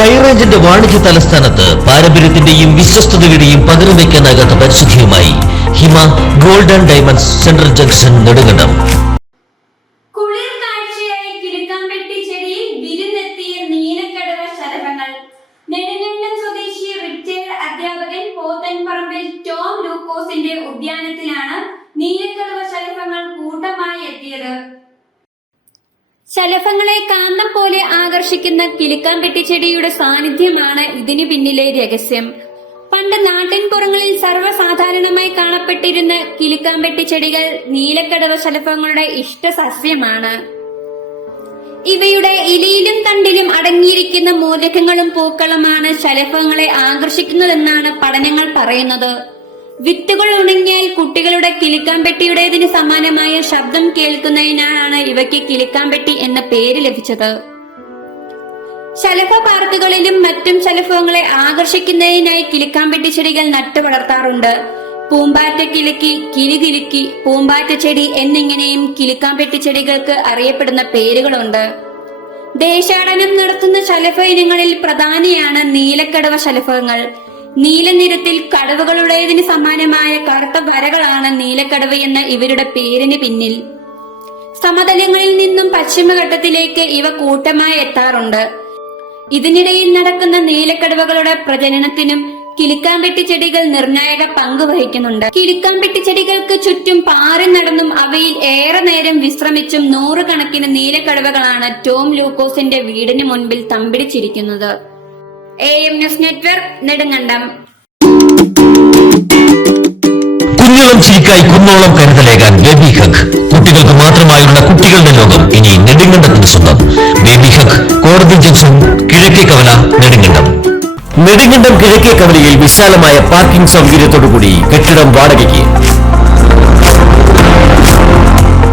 ഹൈറേഞ്ചിന്റെ വാണിജ്യ തലസ്ഥാനത്ത് പാരമ്പര്യത്തിന്റെയും വിശ്വസ്തതയുടെയും പകരം വയ്ക്കാനാകാത്ത പരിശുദ്ധിയുമായി Hima golden diamonds central junction Nedumkandam. ഉദ്യാനത്തിലാണ് നീലക്കടവ ശലഭങ്ങൾ കൂട്ടമായി എത്തിയത്. ശലഭങ്ങളെ കാന്തം പോലെ ആകർഷിക്കുന്ന കിലുക്കാമ്പെട്ടി ചെടിയുടെ സാന്നിധ്യമാണ് ഇതിനു പിന്നിലെ രഹസ്യം. പണ്ട് നാട്ടിൻപുറങ്ങളിൽ സർവസാധാരണമായി കാണപ്പെട്ടിരുന്ന കിലുക്കാമ്പെട്ടി ചെടികൾ നീലക്കടവ ശലഭങ്ങളുടെ ഇഷ്ട സസ്യമാണ്. ഇവയുടെ ഇലയിലും തണ്ടിലും അടങ്ങിയിരിക്കുന്ന മൂലകങ്ങളും പൂക്കളുമാണ് ശലഭങ്ങളെ ആകർഷിക്കുന്നതെന്നാണ് പഠനങ്ങൾ പറയുന്നത്. വിത്തുകൾ ഉണങ്ങിയാൽ കുട്ടികളുടെ കിലിക്കാമ്പെട്ടിയുടേതിന് സമാനമായ ശബ്ദം കേൾക്കുന്നതിനാലാണ് ഇവയ്ക്ക് കിലിക്കാമ്പെട്ടി എന്ന പേര് ലഭിച്ചത്. ശലഭ പാർക്കുകളിലും മറ്റും ശലഭങ്ങളെ ആകർഷിക്കുന്നതിനായി കിലിക്കാമ്പെട്ടി ചെടികൾ നട്ടു വളർത്താറുണ്ട്. പൂമ്പാറ്റ കിലുക്കി കിലികിലുക്കി പൂമ്പാറ്റ ചെടി എന്നിങ്ങനെയും കിലിക്കാമ്പെട്ടി ചെടികൾക്ക് അറിയപ്പെടുന്ന പേരുകളുണ്ട്. ദേശാടനം നടത്തുന്ന ശലഭ ഇനങ്ങളിൽ പ്രധാനിയാണ് നീലക്കടവ ശലഭങ്ങൾ. നീലനിറത്തിൽ കടവുകളുടേതിന് സമാനമായ കറുത്ത വരകളാണ് നീലക്കടവ് എന്ന ഇവരുടെ പേരിന് പിന്നിൽ. സമതലങ്ങളിൽ നിന്നും പശ്ചിമഘട്ടത്തിലേക്ക് ഇവ കൂട്ടമായി എത്താറുണ്ട്. ഇതിനിടയിൽ നടക്കുന്ന നീലക്കടവകളുടെ പ്രജനനത്തിനും കിളിക്കാമ്പെട്ടി ചെടികൾ നിർണായക പങ്ക് വഹിക്കുന്നുണ്ട്. കിളിക്കാമ്പെട്ടി ചെടികൾക്ക് ചുറ്റും പാറി നടന്നും അവയിൽ ഏറെ നേരം വിശ്രമിച്ചും നൂറുകണക്കിന് നീലക്കടവകളാണ് ടോം ലൂക്കോസിന്റെ വീടിന് മുൻപിൽ തമ്പിടിച്ചിരിക്കുന്നത്. A M news network Nedumkandam. കുഞ്ഞോളം ചിരിക്കായി കുന്നോളം കരുതലേകാൻ ബേബി ഹഗ്. കുട്ടികൾക്ക് മാത്രമായുള്ള കുട്ടികളുടെ ലോകം ഇനി നെടുങ്കണ്ടത്തിന് സ്വന്തം. ബേബി ഹഗ് കോടതി ജംഗ്ഷൻ കിഴക്കേ കവല നെടുങ്കണ്ടം. നെടുങ്കണ്ടം കിഴക്കേ കവലയിൽ വിശാലമായ പാർക്കിംഗ് സൗകര്യത്തോടുകൂടി കെട്ടിടം വാടകയ്ക്ക്.